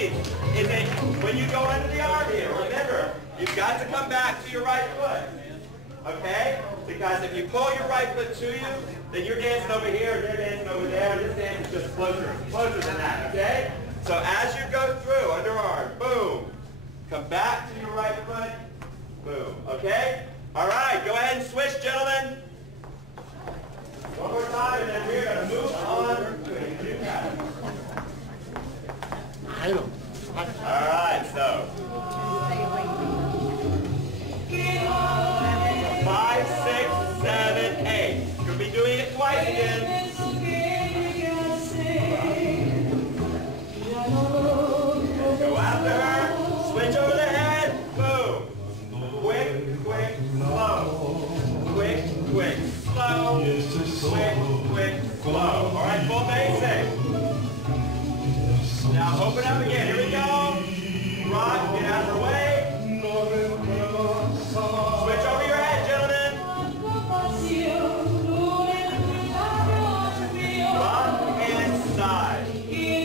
please, is it when you go under the arm here, remember, you've got to come back to your right foot. Okay? Because if you pull your right foot to you, then you're dancing over here, and they're dancing over there, and this dance is just closer than that, okay? So as you go through, underarm, boom. Come back to your right foot, boom, okay? All right, go ahead and switch, gentlemen. One more time, and then we're going to move on to a new pattern. All right, so 5, 6, 7, 8. You'll be doing it twice again. Go after her. Switch over the head. Boom. Quick, quick, slow. Quick, quick, slow. Quick, quick, slow. All right, full basic. Now open up again. Here we go. Rock, get out of her way. Switch over your head, gentlemen. Rock and side.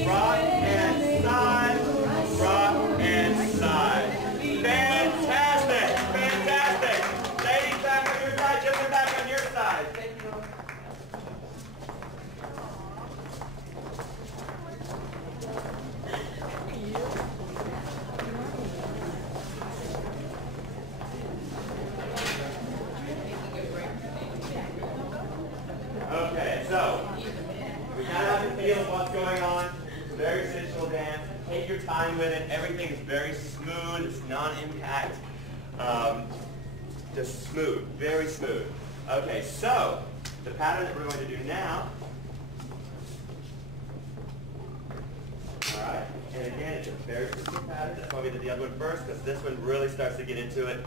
Rock and side. Rock and side. Fantastic. Fantastic. Ladies back on your side. Gentlemen back on your side. Okay, so we kind of have to feel what's going on. It's a very sensual dance. Take your time with it. Everything is very smooth. It's non-impact. Just smooth, very smooth. Okay, so the pattern that we're going to do now. All right, and again, it's a very simple pattern. That's why we did the other one first, because this one really starts to get into it.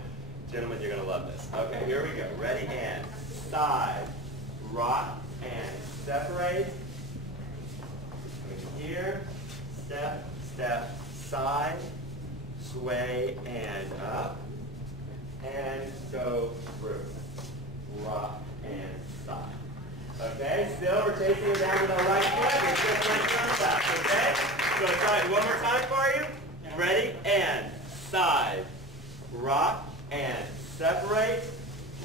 Gentlemen, you're going to love this. Okay, here we go. Ready, and side. Rock and separate. Here, step, step, side, sway and up, and go through. Rock and side. Okay, still we're chasing it down with our right foot. It's just like contact, okay? So try it one more time for you. Ready, and side. Rock and separate.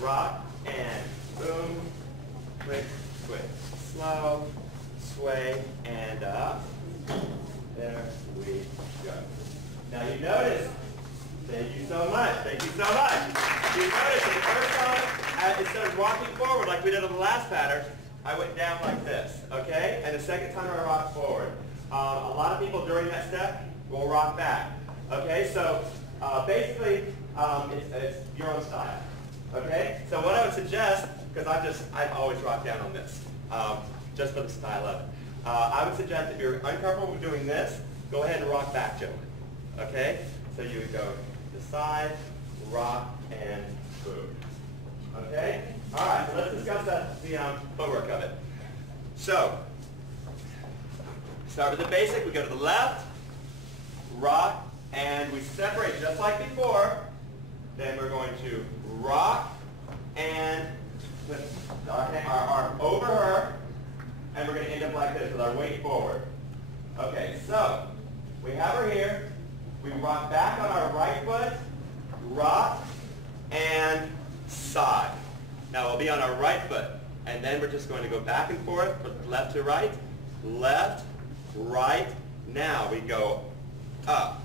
Rock and boom. Quick, quick, slow, sway, and up. There we go. Now you notice, thank you so much, thank you so much. You notice the first time, instead of rocking forward like we did on the last pattern, I went down like this, okay? And the second time I rocked forward. A lot of people during that step will rock back, okay? So basically, it's your own style, okay? So what I would suggest, because I've always rocked down on this, just for the style of it. I would suggest if you're uncomfortable with doing this, go ahead and rock back, gentlemen. Okay? So you would go to the side, rock, and boom. Okay? All right, so let's discuss the footwork of it. So, start with the basic. We go to the left, rock, and we separate just like before. Then we're going to rock and put our arm over her, and we're going to end up like this with our weight forward. Okay, so we have her here. We rock back on our right foot, rock, and side. Now we'll be on our right foot, and then we're just going to go back and forth, from left to right, left, right. Now we go up.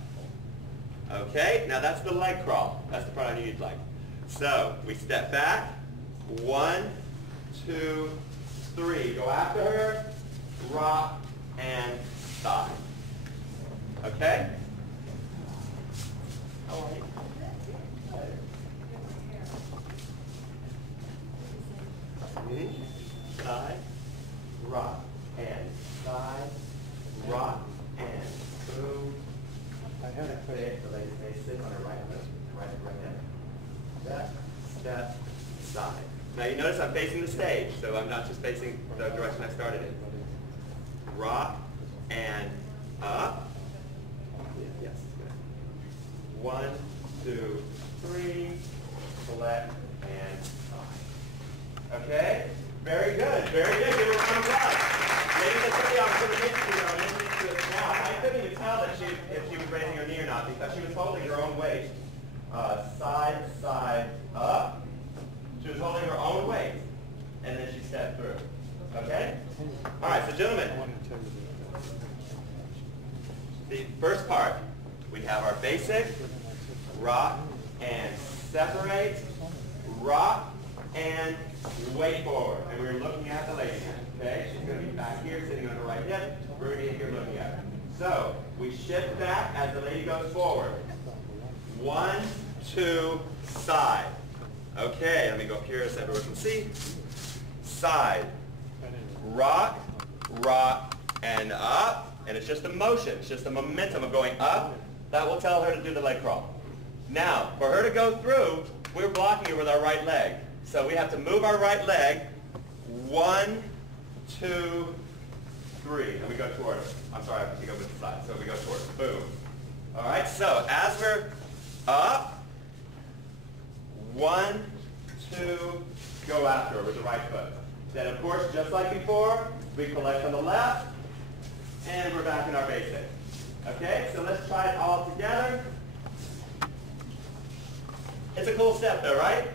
Okay, now that's the leg crawl. That's the part I knew you'd like. So we step back, 1, 2, 3. Go after her, rock, and side. Okay? How are you? Side, rock, and side, rock, and boom. I had to put it so they sit on the right foot, right hand. Step, step, side. Now you notice I'm facing the stage, so I'm not just facing the direction I started in. Rock and up. Yes, good. 1, 2, 3, select, and side. Okay? Very good, very good. Give her a thumbs up. Ladies and gentlemen, I'm going to get to it now. I couldn't even tell that if she because she was holding her own weight. Side, side, up. She was holding her own weight. And then she stepped through. Okay? All right, so gentlemen, the first part, we have our basic, rock and separate, rock and way forward. And we're looking at the lady now. Okay? She's going to be back here sitting on her right hip. We're going to be here looking at her. So we shift back as the lady goes forward. 1, 2, side. Okay, let me go up here so everyone can see. Side. Rock, rock, and up. And it's just a motion. It's just a momentum of going up. That will tell her to do the leg crawl. Now, for her to go through, we're blocking her with our right leg. So we have to move our right leg. 1, 2, 3. And we go towards her. I'm sorry, I have to go with the side. So we go towards her. Boom. All right, so as we're up, 1, 2, go after her with the right foot. Then, of course, just like before, we collect on the left, and we're back in our basic. Okay, so let's try it all together. It's a cool step, though, right?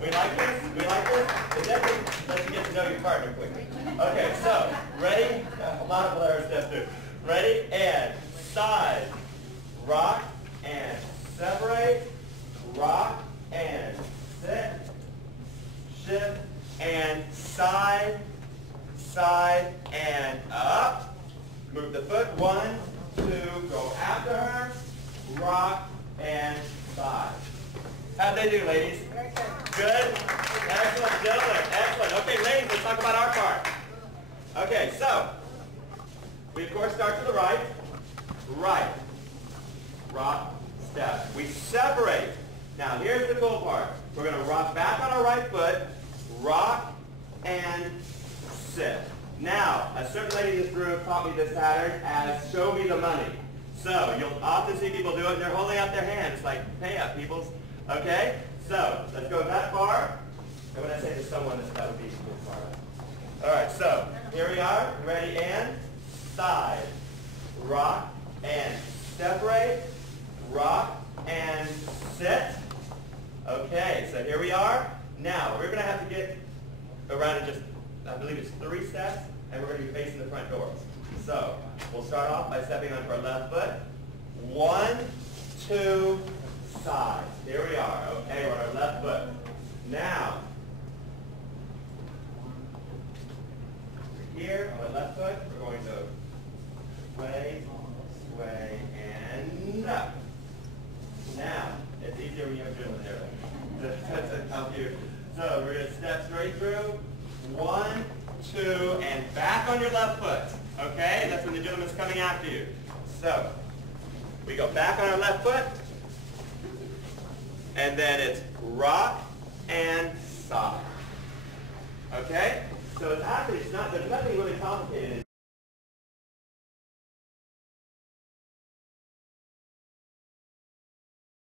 We like this? We like this? It definitely lets you get to know your partner quickly. Okay, so, ready? A lot of Bolero steps too. Ready? And side, rock, and separate, rock, and sit, shift, and side, side, and up. Move the foot. 1, 2, go after her, rock, and side. How'd they do, ladies? Good? Excellent, gentlemen. Excellent. Okay, ladies, let's talk about our part. Okay, so, we of course start to the right. Right. Rock, step. We separate. Now, here's the cool part. We're going to rock back on our right foot, rock, and sit. Now, a certain lady in this room taught me this pattern as show me the money. So, you'll often see people do it, and they're holding out their hands like, pay up, peoples. Okay? So, let's go that far. And when I say to someone, that would be this far. All right, so, here we are. Ready, and side. Rock, and separate. Rock, and sit. Okay, so here we are. Now, we're going to have to get around in just, I believe it's 3 steps, and we're going to be facing the front doors. So, we'll start off by stepping onto our left foot. 1, 2, side. Here we are. Okay, we're on our left foot. Now, here on our left foot, we're going to sway, sway, and up. Now, it's easier when you have a gentleman there. That's help you. So we're going to step straight through. 1, 2, and back on your left foot. Okay? That's when the gentleman's coming after you. So we go back on our left foot. And then it's rock and side. Okay? So it's actually, there's nothing really complicated.